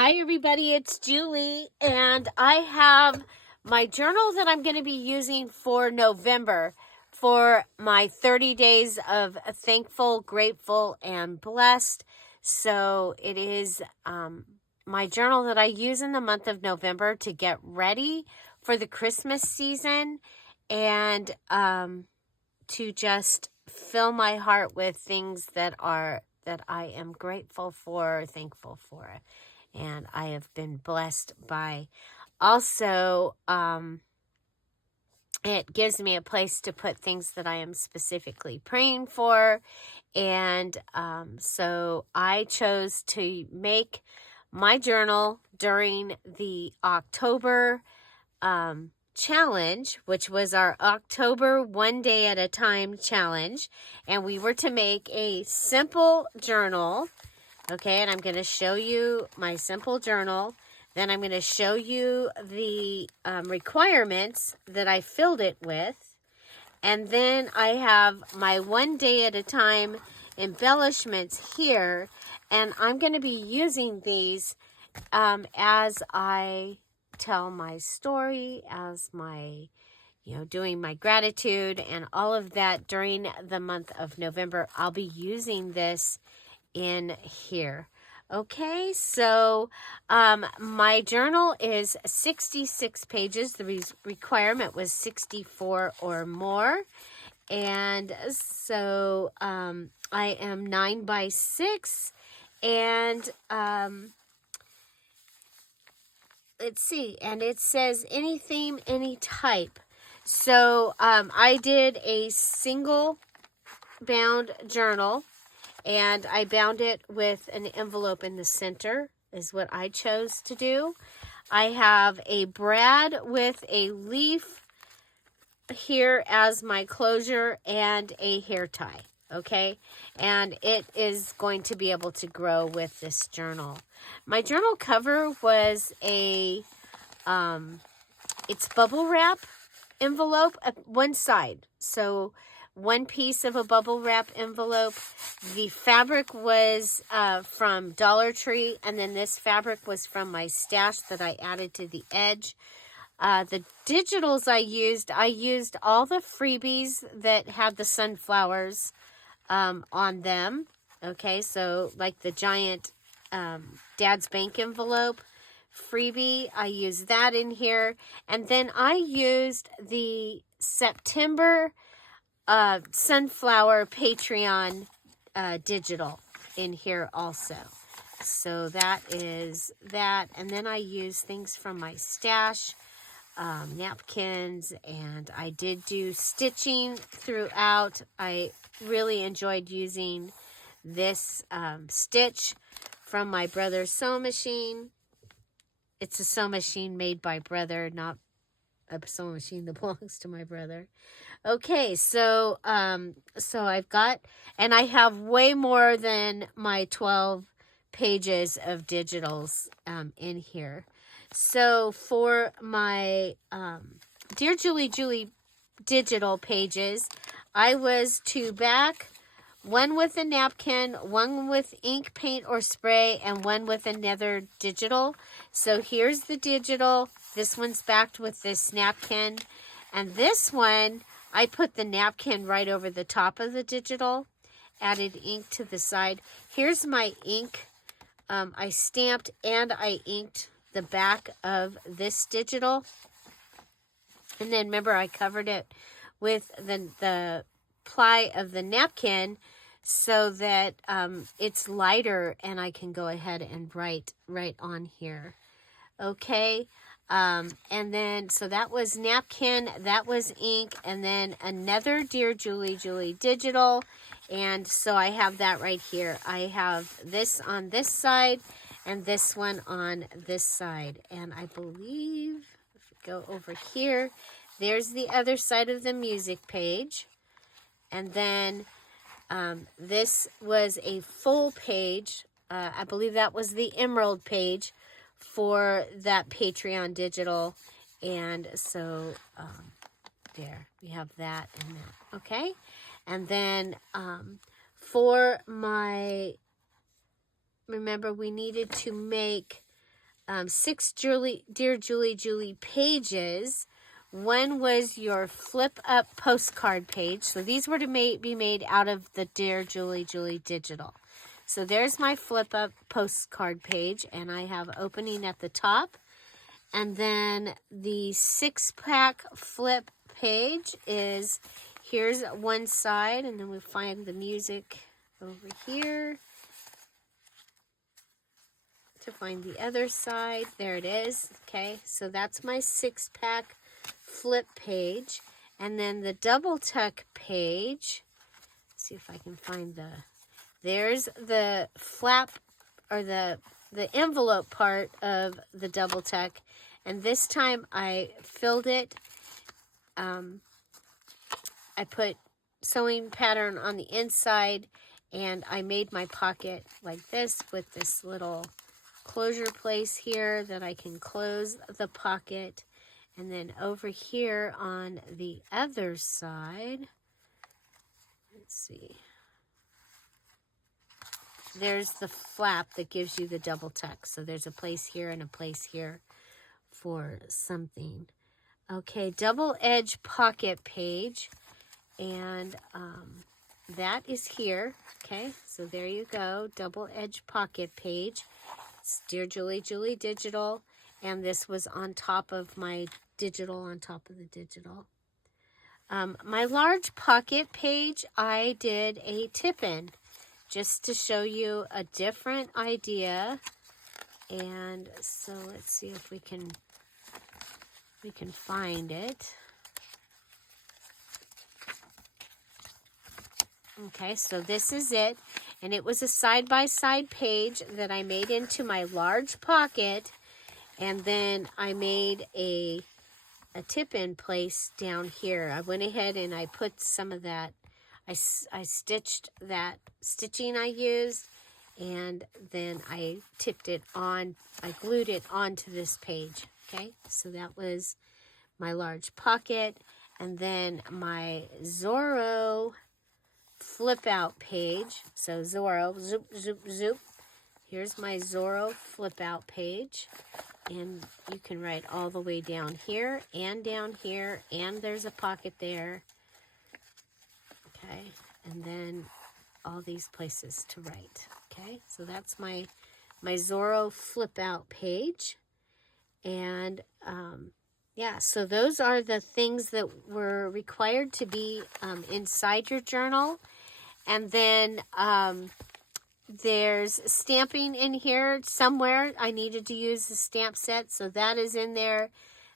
Hi everybody, it's Julie, and I have my journal that I'm going to be using for November for my 30 days of thankful, grateful, and blessed. So it is my journal that I use in the month of November to get ready for the Christmas season and to just fill my heart with things that I am grateful for, thankful for, and I have been blessed by. Also, it gives me a place to put things that I am specifically praying for, and so I chose to make my journal during the October challenge, which was our October 1 day at a time challenge, and we were to make a simple journal. Okay, and I'm going to show you my simple journal. Then I'm going to show you the requirements that I filled it with. And then I have my 1 day at a time embellishments here. And I'm going to be using these as I tell my story, as my, doing my gratitude and all of that during the month of November. I'll be using this in here. Okay, so my journal is 66 pages. The requirement was 64 or more. And so I am 9 by 6. And let's see, and it says any theme, any type. So I did a single bound journal, and I bound it with an envelope in the center, is what I chose to do. I have a brad with a leaf here as my closure and a hair tie, okay? And it is going to be able to grow with this journal. My journal cover was it's bubble wrap envelope, one side. So one piece of a bubble wrap envelope. The fabric was from Dollar Tree, and then this fabric was from my stash that I added to the edge. The digitals I used all the freebies that had the sunflowers on them. Okay, so like the giant Dad's Bank envelope freebie, I used that in here. And then I used the September sunflower Patreon digital in here also. So that is that. And then I use things from my stash, napkins, and I did do stitching throughout. I really enjoyed using this stitch from my brother's sewing machine. It's a sewing machine made by brother, not a sewing machine that belongs to my brother. Okay, so I've got, and I have way more than my 12 pages of digitals in here. So for my Dear Julie Julie digital pages, I was to back one with a napkin, one with ink, paint, or spray, and one with another digital. So here's the digital. This one's backed with this napkin. And this one, I put the napkin right over the top of the digital, added ink to the side. Here's my ink. I stamped and I inked the back of this digital. And then remember, I covered it with the ply of the napkin so that it's lighter and I can go ahead and write right on here. Okay. And then, so that was napkin, that was ink, and then another Dear Julie Julie digital. And so I have that right here. I have this on this side and this one on this side. And I believe, if we go over here, there's the other side of the music page. And then this was a full page. I believe that was the emerald page for that Patreon digital. And so there, we have that and that. Okay. And then for my, remember we needed to make 6 Dear Julie Julie pages. One was your flip up postcard page. So these were to be made out of the Dear Julie Julie digital. So there's my flip up postcard page, and I have opening at the top. And then the 6-pack flip page is, here's one side, and then we find the music over here to find the other side. There it is. Okay, so that's my 6-pack flip page. And then the double tuck page, let's see if I can find there's the flap, or the envelope part of the double tuck. And this time I filled it. I put sewing pattern on the inside, and I made my pocket like this with this little closure place here that I can close the pocket. And then over here on the other side, let's see, there's the flap that gives you the double tuck. So there's a place here and a place here for something. Okay, double edge pocket page, and that is here. Okay, so there you go, double edge pocket page. It's Dear Julie Julie digital, and this was on top of my digital on top of the digital. My large pocket page, I did a tip-in just to show you a different idea. And so let's see if we can find it. Okay, so this is it. And it was a side-by-side page that I made into my large pocket. And then I made a tip-in place down here. I went ahead and I put some of that, I stitched that stitching I used, and then I tipped it on, I glued it onto this page. Okay, so that was my large pocket. And then my Zorro flip out page. So Zorro, zoop, zoop, zoop. Here's my Zorro flip out page. And you can write all the way down here, and there's a pocket there. Okay, and then all these places to write. Okay, so that's my Zorro flip out page. And yeah, so those are the things that were required to be inside your journal. And then there's stamping in here somewhere. I needed to use the stamp set, so that is in there.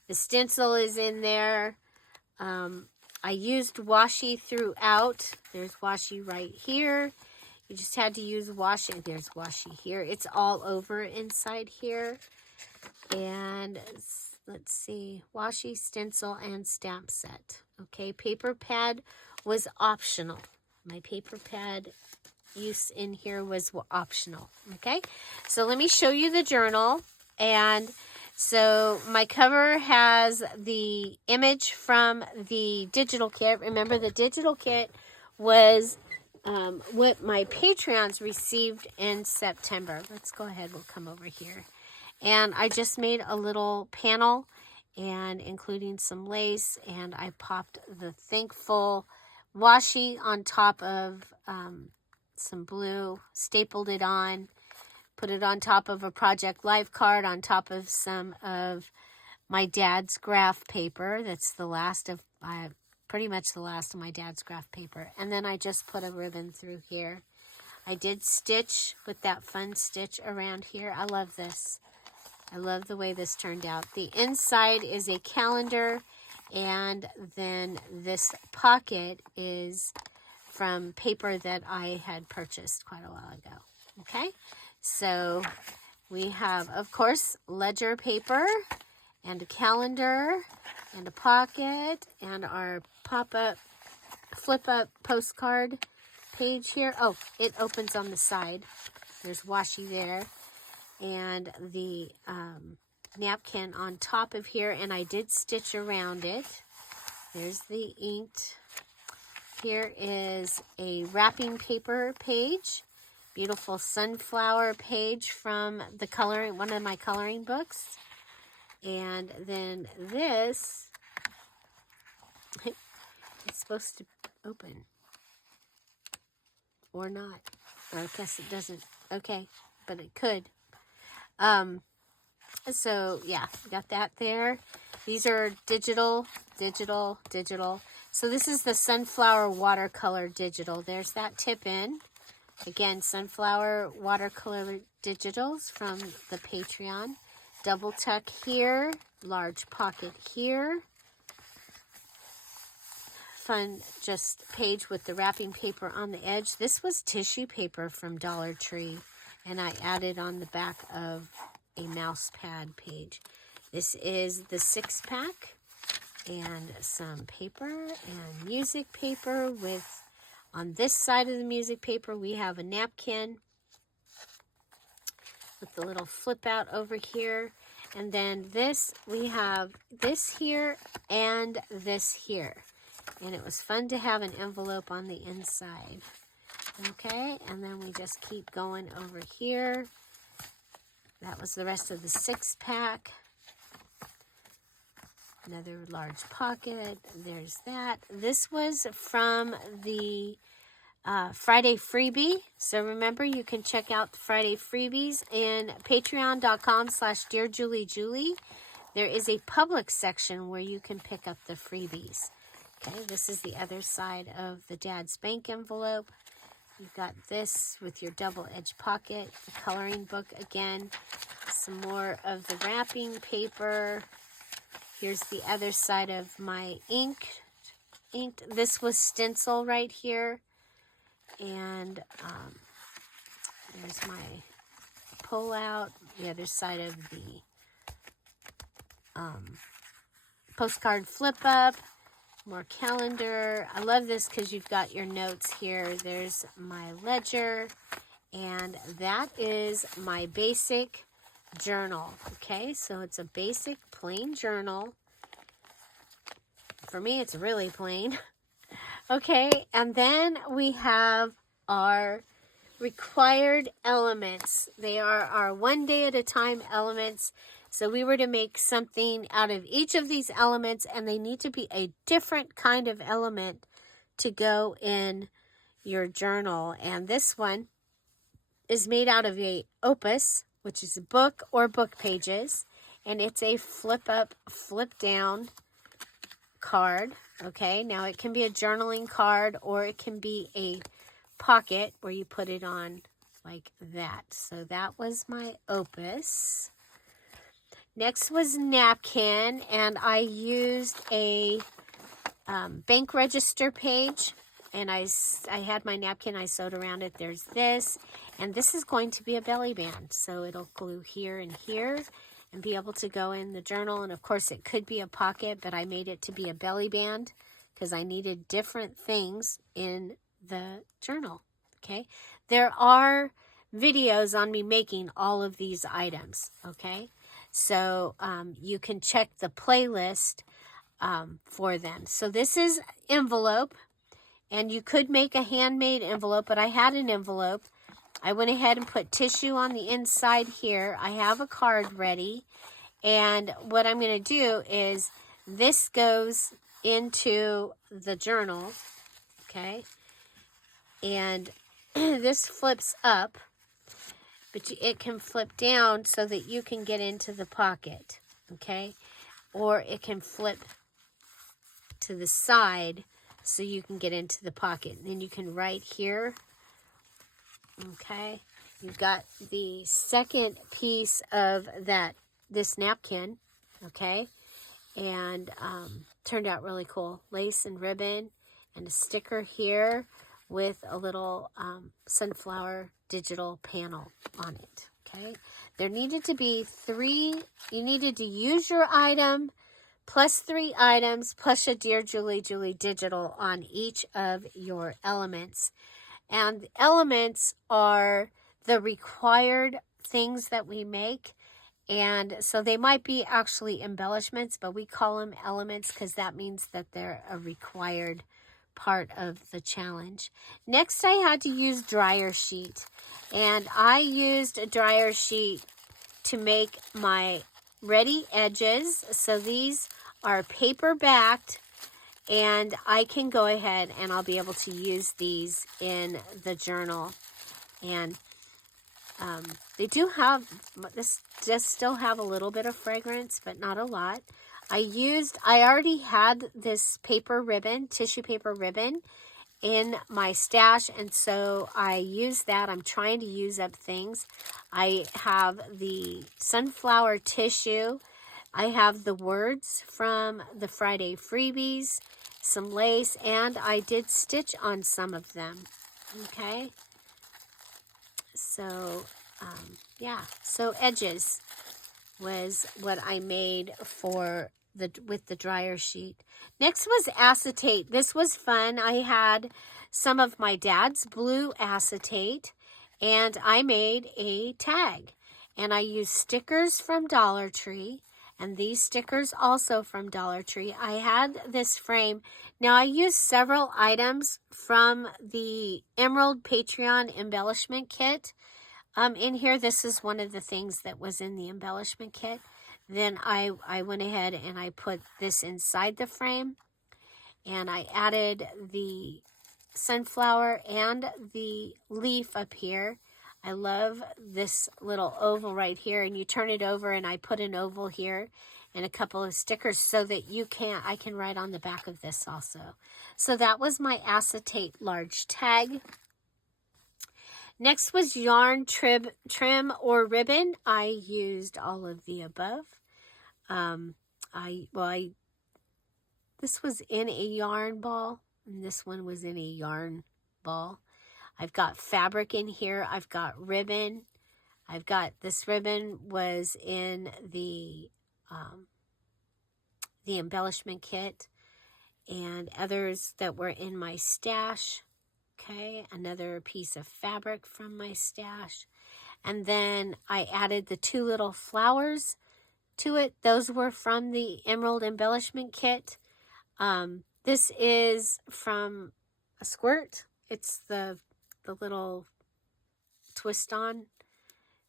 The stencil is in there. I used washi throughout. There's washi right here. You just had to use washi. There's washi here. It's all over inside here. And let's see, washi, stencil, and stamp set. Okay, paper pad was optional. My paper pad use in here was optional. Okay, so let me show you the journal. And so my cover has the image from the digital kit. Remember, the digital kit was what my Patreons received in September. Let's go ahead, we'll come over here. And I just made a little panel, and including some lace, and I popped the Thankful washi on top of some blue, stapled it on, put it on top of a Project Life card, on top of some of my dad's graph paper. That's the last of, pretty much the last of my dad's graph paper. And then I just put a ribbon through here. I did stitch with that fun stitch around here. I love this. I love the way this turned out. The inside is a calendar, and then this pocket is from paper that I had purchased quite a while ago. Okay, so we have, of course, ledger paper and a calendar and a pocket and our pop-up, flip-up postcard page here. Oh, it opens on the side. There's washi there. And the napkin on top of here, and I did stitch around it. There's the inked. Here is a wrapping paper page, beautiful sunflower page from the coloring, one of my coloring books. And then this, it's supposed to open. Or not. Or I guess it doesn't. Okay, but it could. So yeah, got that there. These are digital. So this is the sunflower watercolor digital. There's that tip in. Again, sunflower watercolor digitals from the Patreon. Double tuck here, large pocket here. Fun just page with the wrapping paper on the edge. This was tissue paper from Dollar Tree, and I added on the back of a mouse pad page. This is the 6-pack, and some paper and music paper with, on this side of the music paper, we have a napkin with the little flip out over here. And then this, we have this here and this here. And it was fun to have an envelope on the inside. Okay, and then we just keep going over here. That was the rest of the 6-pack. Another large pocket. There's that. This was from the Friday freebie. So remember, you can check out the Friday freebies in patreon.com/DearJulieJulie. There is a public section where you can pick up the freebies. Okay, this is the other side of the Dad's Bank envelope. You've got this with your double edge pocket, the coloring book again, some more of the wrapping paper. Here's the other side of my inked. This was stencil right here. And there's my pull out, the other side of the postcard flip up. More calendar. I love this because you've got your notes here. There's my ledger, and that is my basic journal. Okay, so it's a basic plain journal. For me, it's really plain. Okay, and then we have our required elements. They are our 1 day at a time elements. So we were to make something out of each of these elements, and they need to be a different kind of element to go in your journal. And this one is made out of a opus, which is a book or book pages, and it's a flip up, flip down card. Okay, now it can be a journaling card, or it can be a pocket where you put it on like that. So that was my opus. Next was napkin, and I used a bank register page, and I had my napkin, I sewed around it. There's this, and this is going to be a belly band, so it'll glue here and here and be able to go in the journal. And of course it could be a pocket, but I made it to be a belly band because I needed different things in the journal. Okay, there are videos on me making all of these items. Okay, so you can check the playlist for them. So this is envelope, and you could make a handmade envelope, but I had an envelope. I went ahead and put tissue on the inside here. I have a card ready, and what I'm going to do is this goes into the journal, okay, and this flips up, but it can flip down so that you can get into the pocket, okay? Or it can flip to the side so you can get into the pocket. And then you can write here, okay? You've got the second piece of this napkin, okay? And turned out really cool. Lace and ribbon and a sticker here with a little sunflower digital panel on it, okay? There needed to be 3, you needed to use your item plus 3 items plus a Dear Julie Julie digital on each of your elements. And elements are the required things that we make. And so they might be actually embellishments, but we call them elements because that means that they're a required part of the challenge. Next, I had to use dryer sheet. And I used a dryer sheet to make my ready edges. So these are paper backed, and I can go ahead and I'll be able to use these in the journal. And they do have, this just still have a little bit of fragrance, but not a lot. I already had this paper ribbon, tissue paper ribbon in my stash, and so I use that. I'm trying to use up things. I have the sunflower tissue. I have the words from the Friday freebies, some lace, and I did stitch on some of them. Okay. So, yeah. So edges was what I made for with the dryer sheet. Next was acetate. This was fun. I had some of my dad's blue acetate, and I made a tag. And I used stickers from Dollar Tree, and these stickers also from Dollar Tree. I had this frame. Now, I used several items from the Emerald Patreon embellishment kit. In here, this is one of the things that was in the embellishment kit. Then I went ahead and I put this inside the frame, and I added the sunflower and the leaf up here. I love this little oval right here, and you turn it over, and I put an oval here and a couple of stickers so that I can write on the back of this also. So that was my acetate large tag. Next was yarn, trim, or ribbon. I used all of the above. This was in a yarn ball, and this one was in a yarn ball. I've got fabric in here. I've got ribbon. I've got this ribbon was in the embellishment kit, and others that were in my stash. Okay, another piece of fabric from my stash. And then I added the two little flowers to it. Those were from the Emerald Embellishment Kit. This is from a squirt. It's the little twist-on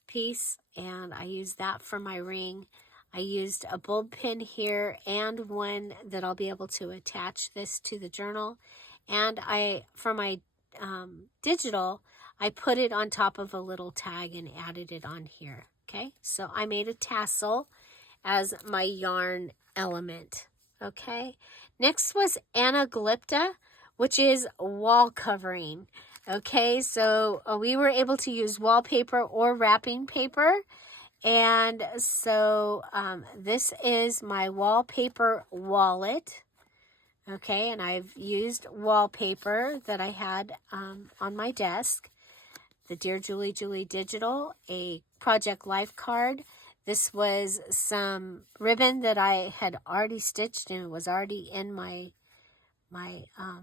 piece, and I used that for my ring. I used a bulb pin here and one that I'll be able to attach this to the journal. And for my digital, I put it on top of a little tag and added it on here. Okay, so I made a tassel as my yarn element. Okay, next was Anaglypta, which is wall covering. Okay, so we were able to use wallpaper or wrapping paper. And so this is my wallpaper wallet. Okay, and I've used wallpaper that I had on my desk. The Dear Julie Julie Digital, a Project Life card. This was some ribbon that I had already stitched, and it was already in my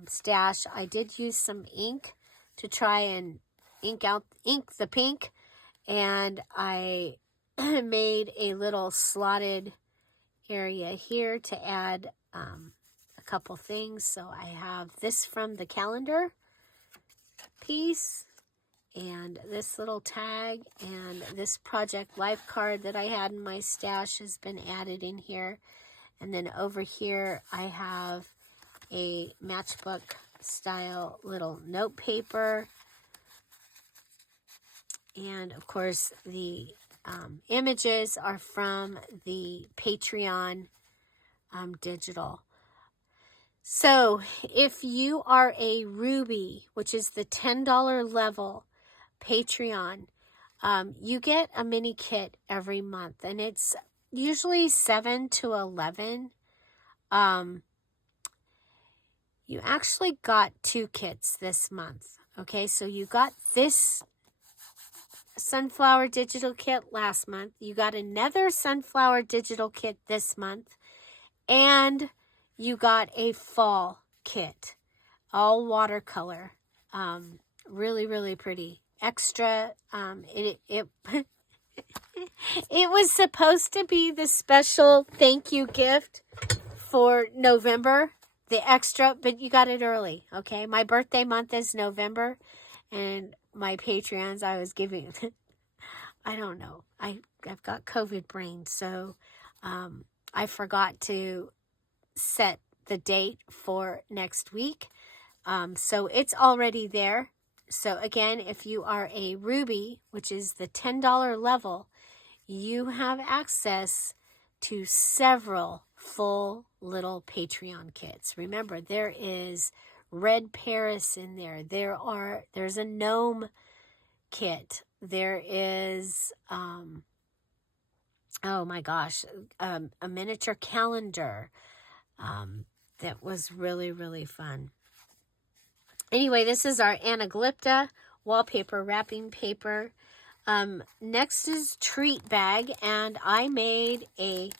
stash. I did use some ink to try and ink the pink, and I made a little slotted area here to add a couple things. So I have this from the calendar piece, and this little tag, and this Project Life card that I had in my stash has been added in here. And then over here I have a matchbook style little note paper, and of course the images are from the Patreon digital. So if you are a Ruby, which is the $10 level Patreon, you get a mini kit every month, and it's usually 7 to 11. You actually got 2 kits this month. Okay, so you got this sunflower digital kit last month. You got another sunflower digital kit this month, and you got a fall kit, all watercolor. Really, really pretty. Extra. It was supposed to be the special thank you gift for November the extra, but you got it early, okay? My birthday month is November, and my Patreons, I was giving, I don't know, I've got COVID brain, so I forgot to set the date for next week. So it's already there. So again, if you are a Ruby, which is the $10 level, you have access to several full little Patreon kits. Remember, there is Red Paris in there. There's a gnome kit. There is, oh my gosh, a miniature calendar. That was really, really fun. Anyway, this is our Anaglypta wallpaper wrapping paper. Next is treat bag, and I made a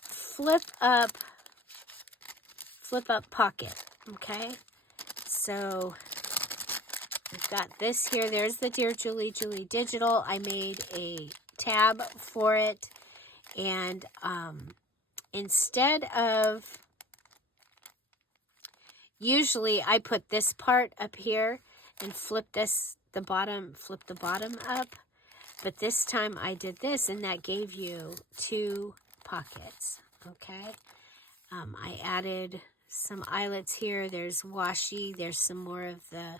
flip up pocket. Okay, so we've got this here. There's the Dear Julie Digital. I made a tab for it, and instead of, usually I put this part up here and flip the bottom up. But this time I did this, and that gave you 2 pockets, okay? I added some eyelets here. There's washi. There's some more of the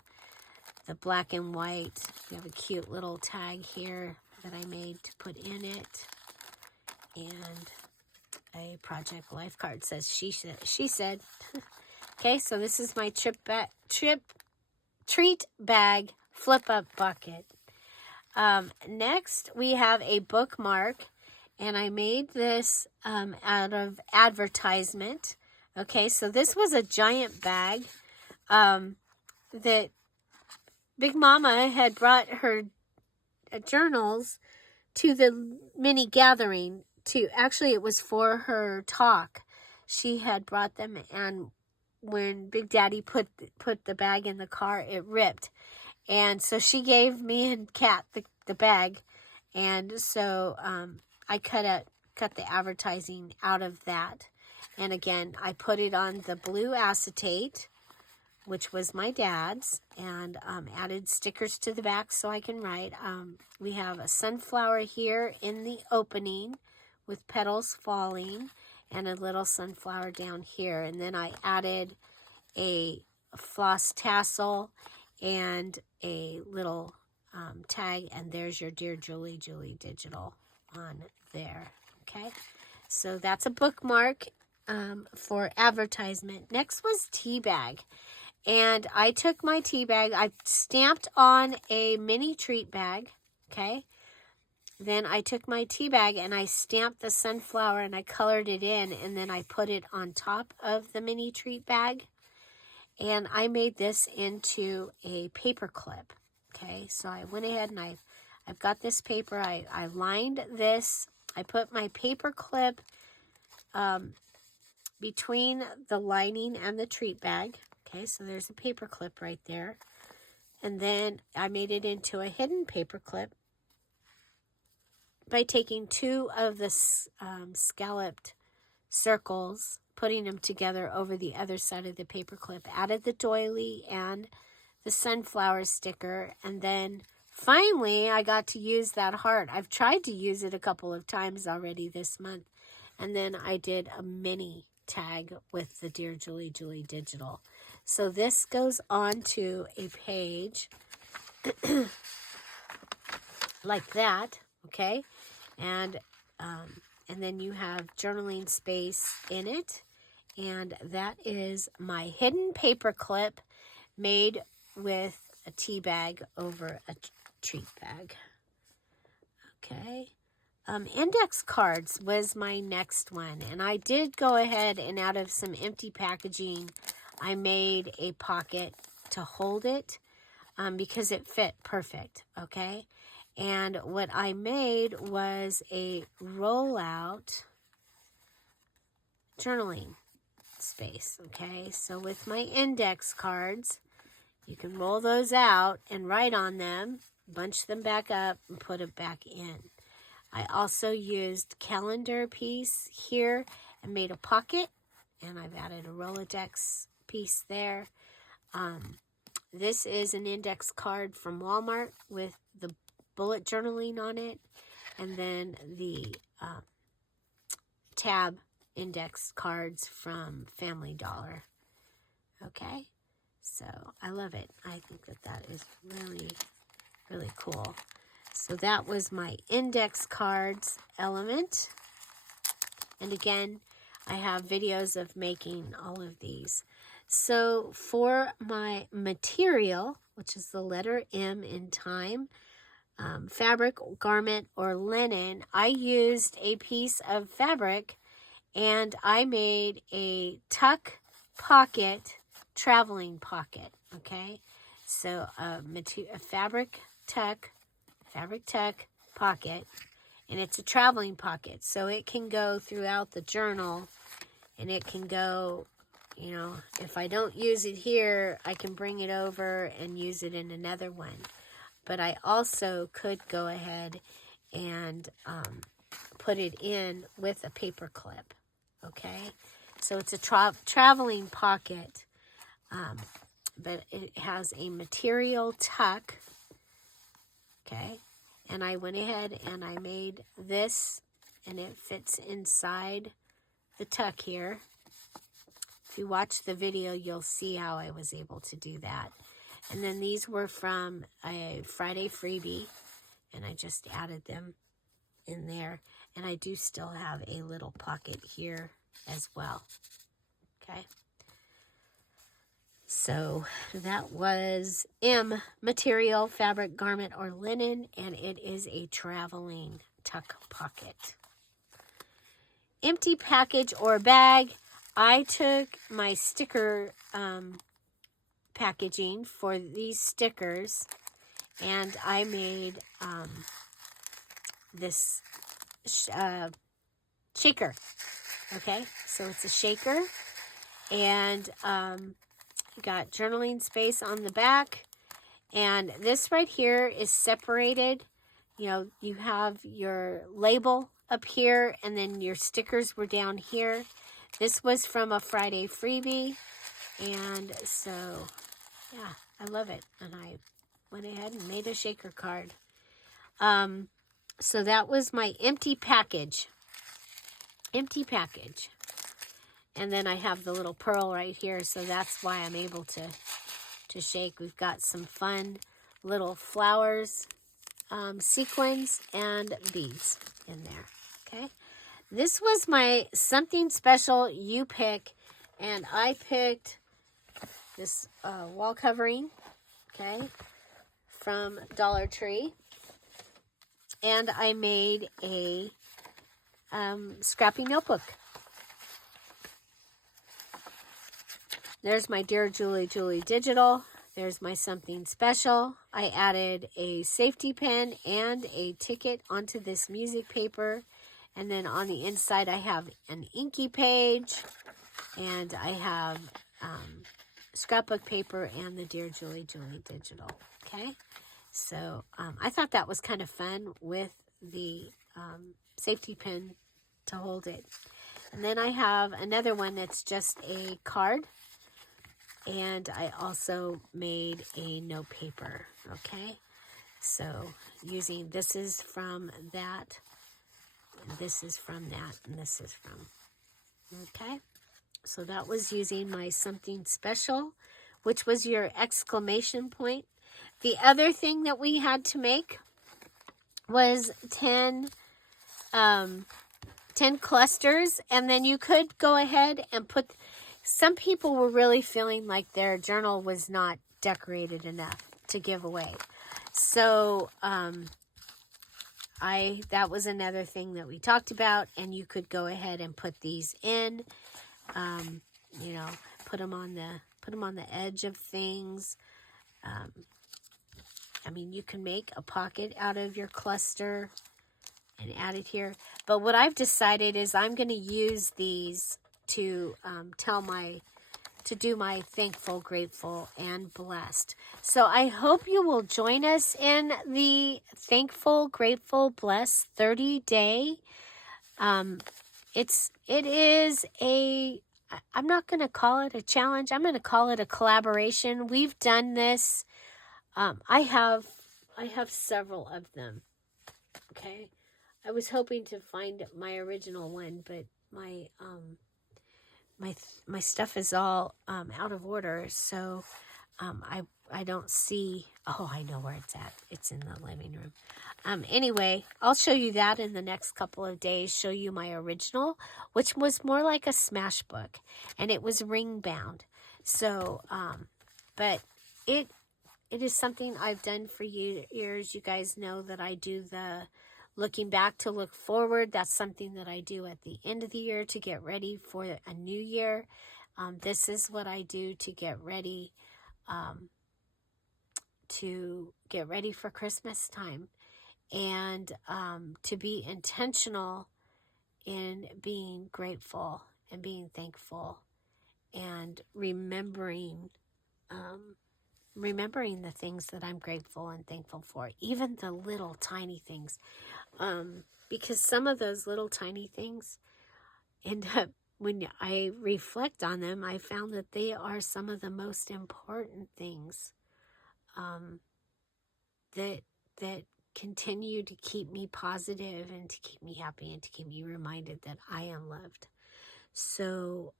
black and white. We have a cute little tag here that I made to put in it. And a Project Life card says she said. Okay, so this is my treat bag flip-up bucket. Next, we have a bookmark, and I made this out of Advertisement. Okay, so this was a giant bag that Big Mama had brought her journals to the mini gathering. Actually, it was for her talk. She had brought them, and when Big Daddy put the bag in the car, it ripped. And so she gave me and Kat the bag, and so I cut the advertising out of that. And again, I put it on the blue acetate, which was my dad's, and added stickers to the back so I can write. We have a sunflower here in the opening with petals falling, and a little sunflower down here. And then I added a floss tassel and a little tag, and there's your Dear Julie Digital on there. Okay, so that's a bookmark for Advertisement. Next was tea bag, and I took my tea bag, I stamped on a mini treat bag. Okay, then I took my tea bag and I stamped the sunflower and I colored it in, and then I put it on top of the mini treat bag. And I made this into a paper clip. Okay, so I went ahead and I've got this paper. I lined this. I put my paper clip between the lining and the treat bag. Okay, so there's a paper clip right there. And then I made it into a hidden paper clip by taking 2 of the scalloped circles, putting them together over the other side of the paper clip, added the doily and the sunflower sticker, and then finally I got to use that heart. I've tried to use it a couple of times already this month, and then I did a mini tag with the Dear Julie Digital. So this goes on to a page like that, okay, and then you have journaling space in it. And that is my hidden paper clip made with a tea bag over a treat bag. Okay. Index cards was my next one. And I did go ahead and out of some empty packaging, I made a pocket to hold it because it fit perfect. Okay. And what I made was a rollout journaling space. Okay, so with my index cards, you can roll those out and write on them, bunch them back up, and put it back in. I also used calendar piece here and made a pocket, and I've added a Rolodex piece there. This is an index card from Walmart with the bullet journaling on it, and then the tab index cards from Family Dollar. Okay, so I love it. I think that that is really, really cool. So that was my index cards element. And again, I have videos of making all of these. So for my material, which is the letter M in time, fabric, garment, or linen, I used a piece of fabric and I made a tuck pocket, traveling pocket, okay? So a fabric tuck pocket, and it's a traveling pocket. So it can go throughout the journal, and it can go, you know, if I don't use it here, I can bring it over and use it in another one. But I also could go ahead and put it in with a paper clip, okay? So it's a traveling pocket, but it has a material tuck, okay? And I went ahead and I made this, and it fits inside the tuck here. If you watch the video, you'll see how I was able to do that. And then these were from a Friday freebie, and I just added them in there. And I do still have a little pocket here as well. Okay. So that was M, material, fabric, garment, or linen, and it is a traveling tuck pocket. Empty package or bag. I took my sticker packaging for these stickers, and I made this shaker. Okay, so it's a shaker, and got journaling space on the back, and this right here is separated. You know, you have your label up here, and then your stickers were down here. This was from a Friday freebie, and so yeah, I love it. And I went ahead and made a shaker card. So that was my empty package. Empty package. And then I have the little pearl right here, so that's why I'm able to shake. We've got some fun little flowers, sequins, and beads in there. Okay. This was my something special you pick, and I picked this wall covering, okay, from Dollar Tree, and I made a scrappy notebook. There's my Dear Julie Julie Digital. There's my something special. I added a safety pin and a ticket onto this music paper. And then on the inside, I have an inky page, and I have scrapbook paper and the Dear Julie Julie Digital, okay? So I thought that was kind of fun with the safety pin to hold it. And then I have another one that's just a card, and I also made a note paper, okay? So using, this is from that, and this is from that, and this is from, okay? So that was using my something special, which was your exclamation point. The other thing that we had to make was 10 clusters, and then you could go ahead and put, some people were really feeling like their journal was not decorated enough to give away. So that was another thing that we talked about, and you could go ahead and put these in, you know, put them on the edge of things. I mean, you can make a pocket out of your cluster and add it here. But what I've decided is I'm going to use these to do my thankful, grateful, and blessed. So I hope you will join us in the thankful, grateful, blessed 30-day. It is a I'm not going to call it a challenge. I'm going to call it a collaboration. We've done this. I have several of them. Okay. I was hoping to find my original one, but my my stuff is all out of order, so I don't see. Oh, I know where it's at. It's in the living room. Anyway, I'll show you that in the next couple of days. Show you my original, which was more like a smash book, and it was ring bound. So, but it is something I've done for years. You guys know that I do the looking back to look forward. That's something that I do at the end of the year to get ready for a new year. This is what I do to get ready for Christmas time, and to be intentional in being grateful and being thankful and remembering the things that I'm grateful and thankful for, even the little tiny things, because some of those little tiny things end up, when I reflect on them, I found that they are some of the most important things that continue to keep me positive and to keep me happy and to keep me reminded that I am loved. So,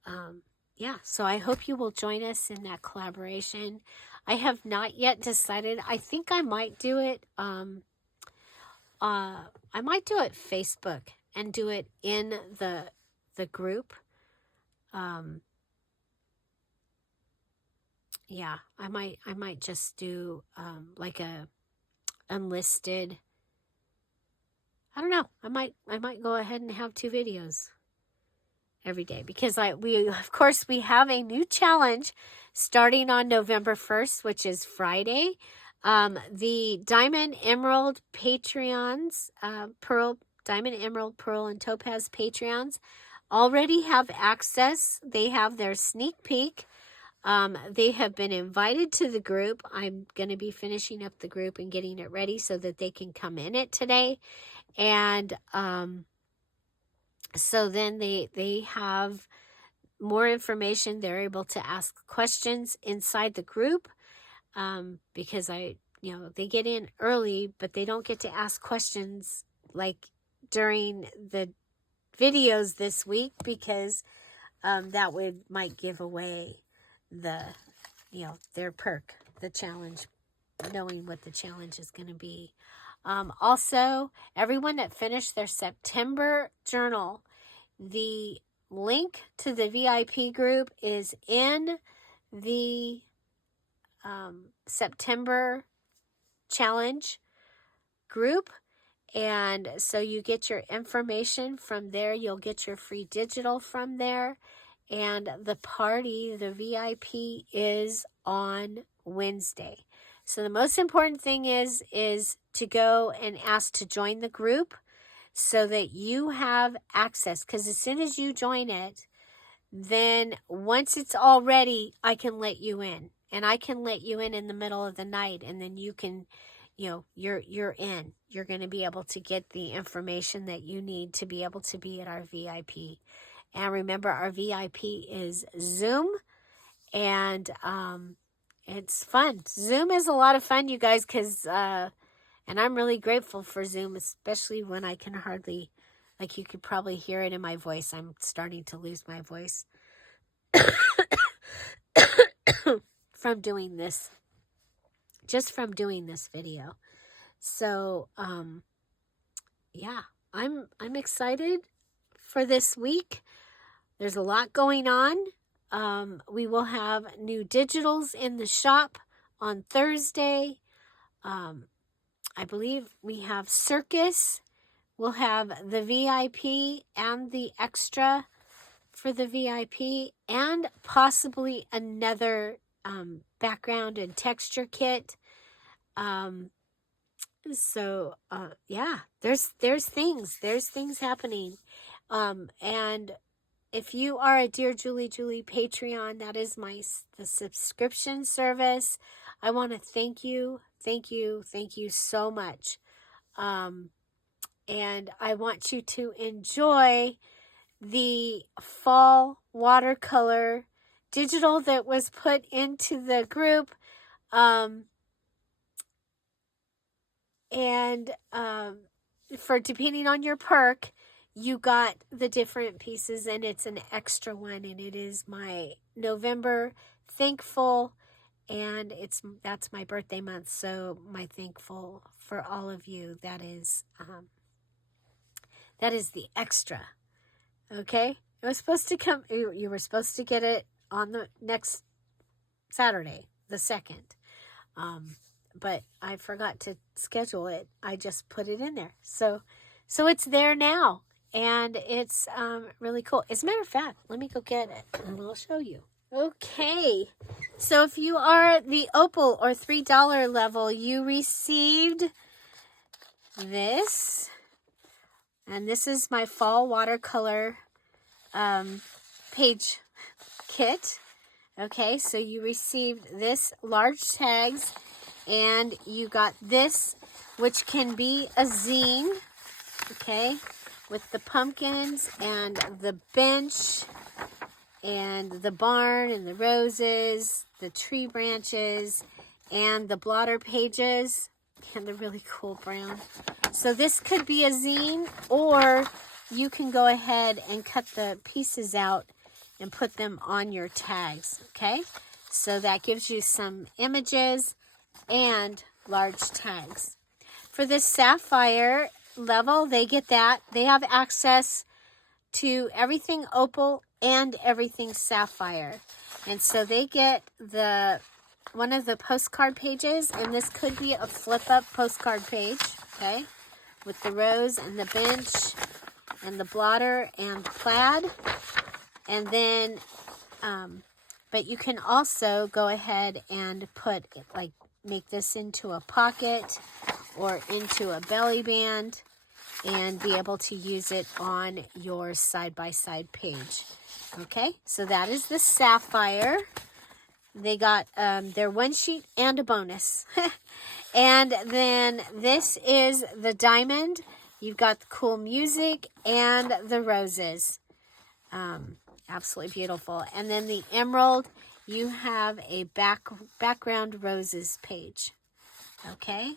yeah, so I hope you will join us in that collaboration. I have not yet decided. I think I might do it. I might do it Facebook and do it in the group. Yeah, I might just do like a unlisted. I don't know. I might go ahead and have 2 videos every day, because we have a new challenge starting on November 1st, which is Friday. The Diamond, Emerald Patreons, Diamond, Emerald, Pearl, and Topaz Patreons already have access. They have their sneak peek. They have been invited to the group. I'm going to be finishing up the group and getting it ready so that they can come in it today. And so then they have more information. They're able to ask questions inside the group, because they get in early, but they don't get to ask questions like during the videos this week, because that might give away their perk, the challenge, knowing what the challenge is going to be. Also, everyone that finished their September journal, the link to the VIP group is in the September challenge group. And so you get your information from there. You'll get your free digital from there. And the party, the VIP, is on Wednesday. So the most important thing is to go and ask to join the group so that you have access. Because as soon as you join it, then once it's all ready, I can let you in. And I can let you in the middle of the night, and then you can, you're in. You're going to be able to get the information that you need to be able to be at our VIP. And remember, our VIP is Zoom, and it's fun. Zoom is a lot of fun, you guys, because, and I'm really grateful for Zoom, especially when I can hardly, like you could probably hear it in my voice. I'm starting to lose my voice from doing this, just from doing this video. So, yeah, I'm excited for this week. There's a lot going on. We will have new digitals in the shop on Thursday. I believe we have Circus. We'll have the VIP and the extra for the VIP, and possibly another background and texture kit. Yeah, there's things happening. And if you are a Dear Julie Patreon, that is the subscription service. I want to thank you so much. And I want you to enjoy the fall watercolor digital that was put into the group. And for depending on your perk, you got the different pieces, and it's an extra one, and it is my November thankful, and that's my birthday month, so my thankful for all of you. That is the extra. Okay, it was supposed to come. You were supposed to get it on the next Saturday, the 2nd. But I forgot to schedule it. I just put it in there. So it's there now. And it's really cool. As a matter of fact, let me go get it and I'll show you. Okay. So if you are the Opal or $3 level, you received this. And this is my fall watercolor page kit. Okay, so you received this large tags, and you got this, which can be a zine, okay, with the pumpkins and the bench and the barn and the roses, the tree branches, and the blotter pages, and the really cool brown. So this could be a zine, or you can go ahead and cut the pieces out and put them on your tags, okay? So that gives you some images and large tags. For this sapphire level, they get that. They have access to everything opal and everything sapphire. And so they get one of the postcard pages, and this could be a flip-up postcard page, okay? With the rose and the bench and the blotter and plaid. And then, but you can also go ahead and make this into a pocket or into a belly band and be able to use it on your side-by-side page. Okay, so that is the sapphire. They got their one sheet and a bonus. And then this is the diamond. You've got the cool music and the roses. Absolutely beautiful. And then the emerald, you have a background roses page. Okay,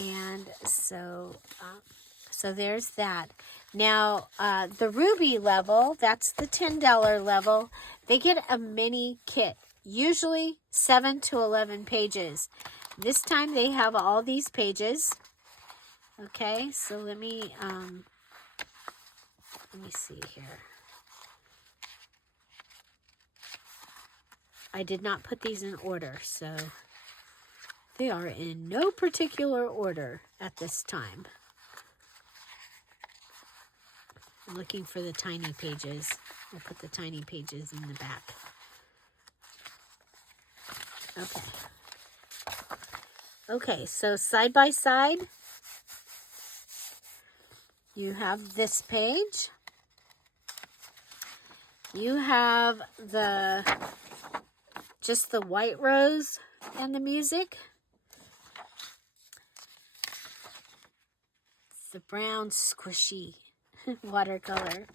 and so there's that. Now the ruby level, that's the $10 level. They get a mini kit, usually 7 to 11 pages. This time they have all these pages. Okay, so let me see here. I did not put these in order, so they are in no particular order at this time. I'm looking for the tiny pages. I'll put the tiny pages in the back. Okay, so side by side, you have this page. You have just the white rose and the music. It's the brown squishy watercolor.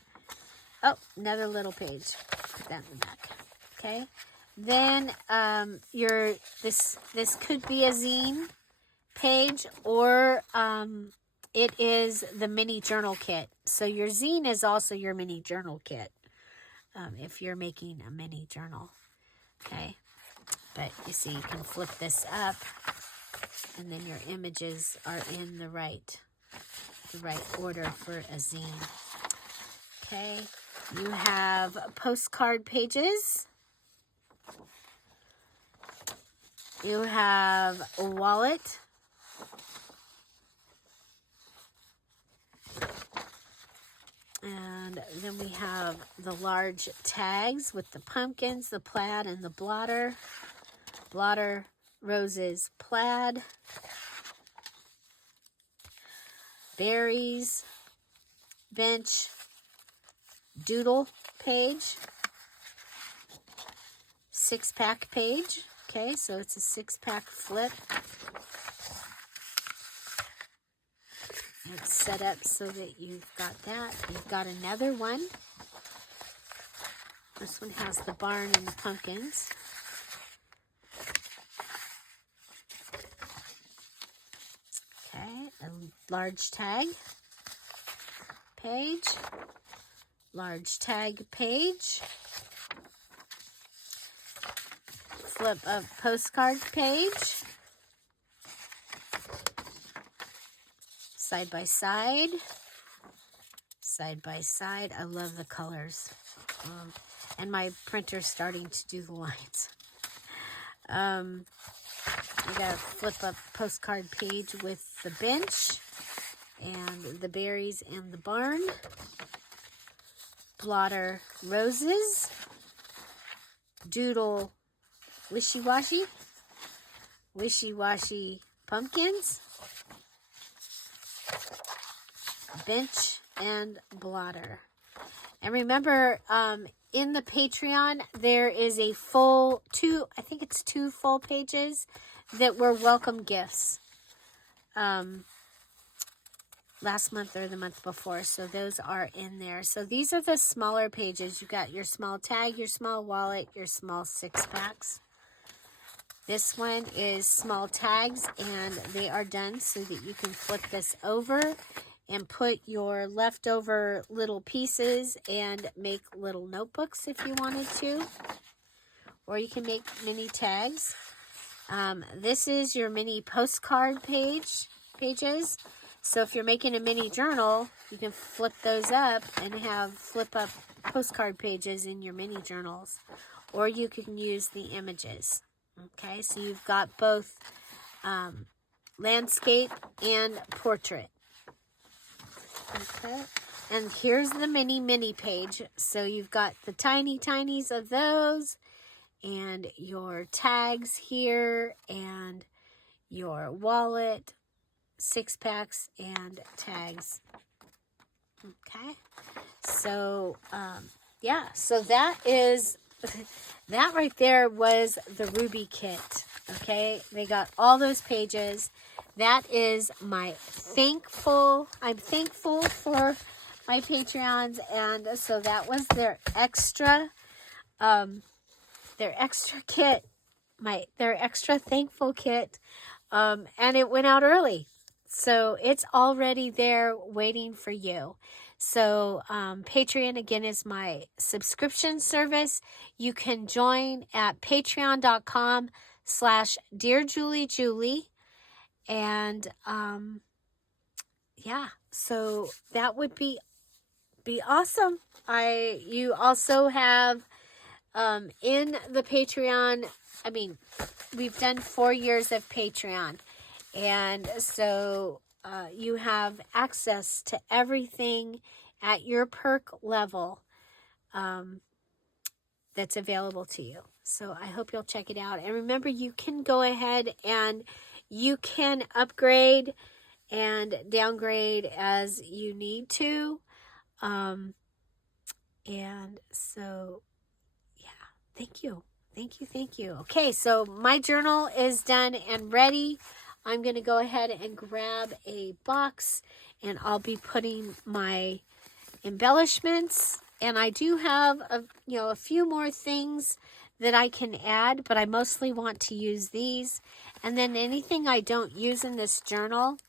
Oh, another little page. Put that in the back. Okay. Then this could be a zine page, or it is the mini journal kit. So your zine is also your mini journal kit. If you're making a mini journal. Okay, but you see, you can flip this up, and then your images are in the right order for a zine. Okay, you have postcard pages. You have a wallet. And then we have the large tags with the pumpkins, the plaid, and the blotter. Blotter, roses, plaid. Berries, bench, doodle page. 6-pack page. Okay, so it's a 6-pack flip. It's set up so that you've got that. You've got another one. This one has the barn and the pumpkins. Okay, a large tag page, large tag page, flip up postcard page, side by side, side by side. I love the colors. And my printer's starting to do the lines. We got a flip up postcard page with the bench and the berries and the barn. Blotter roses. Doodle wishy-washy. Wishy-washy pumpkins. Bench and blotter. And remember, in the Patreon, there is a full I think it's 2 full pages that were welcome gifts. Last month or the month before. So those are in there. So these are the smaller pages. You've got your small tag, your small wallet, your small 6-packs. This one is small tags, and they are done so that you can flip this over and put your leftover little pieces and make little notebooks if you wanted to. Or you can make mini tags. This is your mini postcard pages. So if you're making a mini journal, you can flip those up and have flip up postcard pages in your mini journals. Or you can use the images. Okay, so you've got both landscape and portrait. Okay, and here's the mini page. So you've got the tinies of those, and your tags here, and your wallet, 6-packs, and tags. Okay, so yeah, so that is that right there was the Ruby kit. Okay, they got all those pages. That is my I'm thankful for my Patreons, and so that was their extra kit, their extra thankful kit, and it went out early, so it's already there waiting for you. So Patreon again is my subscription service. You can join at patreon.com/DearJulieJulie. And yeah, so that would be awesome. You also have in the Patreon, I mean, we've done 4 years of Patreon, and so you have access to everything at your perk level that's available to you. So I hope you'll check it out. And remember, you can go ahead and you can upgrade and downgrade as you need to. And so, yeah, thank you. Okay, so my journal is done and ready. I'm going to go ahead and grab a box, and I'll be putting my embellishments. And I do have a few more things that I can add, but I mostly want to use these. And then anything I don't use in this journal,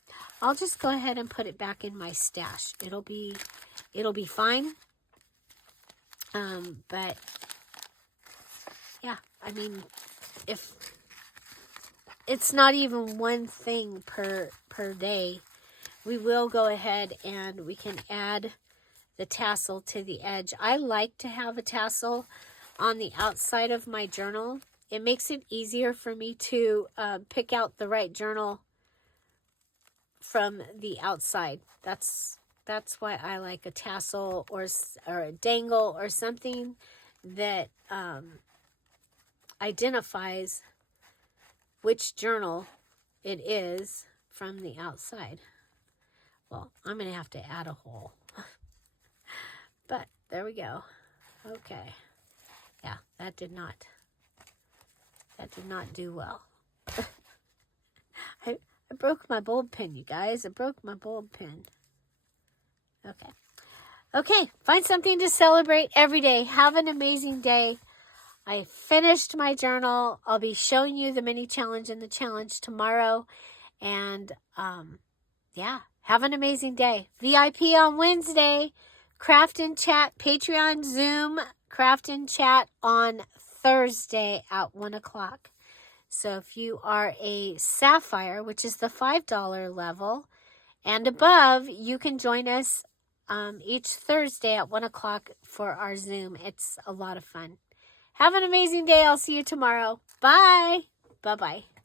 I'll just go ahead and put it back in my stash. It'll be fine. But yeah, I mean, if it's not even one thing per day, we will go ahead and we can add the tassel to the edge. I like to have a tassel on the outside of my journal. It makes it easier for me to pick out the right journal from the outside. That's why I like a tassel or a dangle or something that identifies which journal it is from the outside. Well, I'm going to have to add a hole. But there we go. Okay. Yeah, that did not do well. I broke my bulb pin, you guys. I broke my bulb pin. Okay. Okay, find something to celebrate every day. Have an amazing day. I finished my journal. I'll be showing you the mini challenge and the challenge tomorrow. And yeah, have an amazing day. VIP on Wednesday, Craft and Chat, Patreon, Zoom, Craft and Chat on Thursday at 1 o'clock. So if you are a Sapphire, which is the $5 level and above, you can join us each Thursday at 1 o'clock for our Zoom. It's a lot of fun. Have an amazing day. I'll see you tomorrow. Bye. Bye-bye.